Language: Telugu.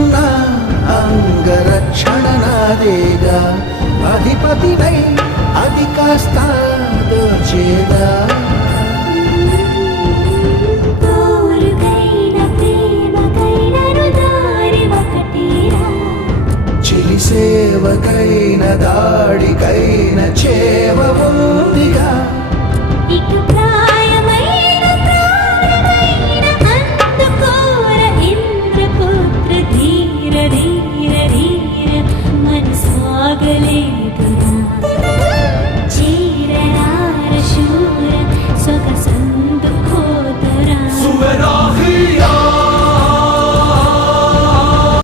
నిలుచున్న అంగరక్షణ నాదేగా అధిపతివై అది కాస్త దోచేదా చిలి సేవకైన దాడికైన చేవవు